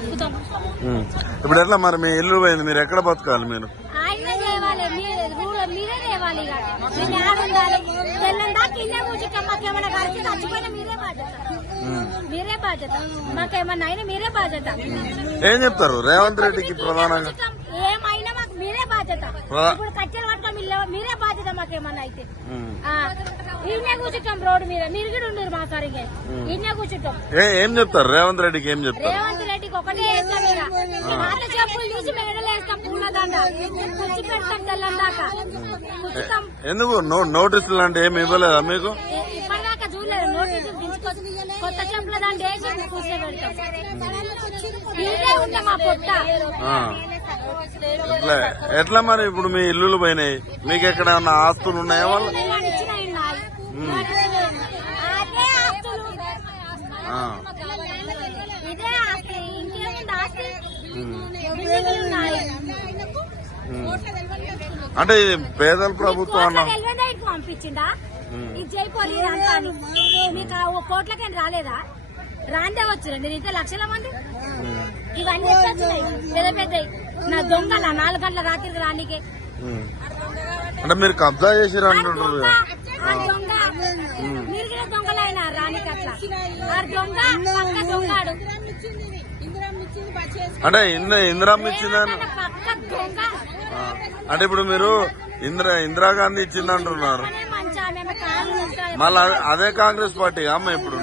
బతుకుతాం. ఇప్పుడు ఎట్లా మరి మీ ఇల్లు పోయింది, మీరు ఎక్కడ బతకాలి? మీరు ఆయనే చేయాలి, మీరే తేవాలి. తెల్లం దాకా ఇల్లే కూర్చుంటాం. మాకేమైనా కలిసి చచ్చిపోయినా మీరే బాధ్యత, మీరే బాధ్యత. మాకేమన్నా అయినా మీరే బాధ్యత. ఏం చెప్తారు రేవంత్ రెడ్డికి ప్రధానంగా? ఏమైనా మాకు మీరే బాధ్యత. ఇప్పుడు కట్టెలు పట్టుకోం, మీరే బాధ్యత. మాకేమన్నా అయితే ఇన్నే కూర్చుంటాం రోడ్డు మీద. మీరు కూడా ఉండరు మా సరిగ్గా ఇన్నే కూర్చుంటాం. ఏం చెప్తారు రేవంత్ రెడ్డికి? ఏం చెప్తారు రేవంత్ రెడ్డికి? ఒకటే వేస్తాం, పాత చెప్పులు తీసి మెడలు వేస్తాం, పూలదండ కూర్చి పెడతాం తెల్లం దాకా కూర్చుంటాం. ఎందుకు నోటీసులు లాంటి ఏమి ఇవ్వలేదా మీకు? ఇప్పటిదాకా చూడలేదు. నోటీసులు తీసుకొచ్చి కొత్త చెప్పుల దాంట్లో వేసి కూర్చోబెడతాం. ఇదే ఉంటాం మా పొట్ట. ఎట్లా మరి ఇప్పుడు మీ ఇల్లులు పోయినాయి, మీకు ఎక్కడేమన్నా ఆస్తులు ఉన్నాయా? వాళ్ళు అదే ఆస్తులు, ఇదే ఆస్తి, ఇంకేముంది ఆస్తి? అంటే ఇది పేదల ప్రభుత్వం పంపించిండా? ఇది చేయపోలేదు అంటాను. మీకు కోట్లకేం రాలేదా? రాందే వచ్చింది. ఇంత లక్షల మంది ఇవన్నీ వచ్చినాయి పెద్ద పెద్ద. నా దొంగల 4 గంటల రాత్రికి రానికే. అంటే మీరు కబ్జా చేసిరు అంటుంటారు. దొంగ మీరు కూడా దొంగలైనా రానికి అట్లా. ఆ దొంగ పక్క దొంగాడు. అంటే ఇందిరమ్మ ఇచ్చిందని పక్క దొంగ. అంటే ఇప్పుడు మీరు ఇందిరాగాంధీ ఇచ్చింది అంటున్నారు. మళ్ళీ అదే కాంగ్రెస్ పార్టీ అమ్మ ఇప్పుడు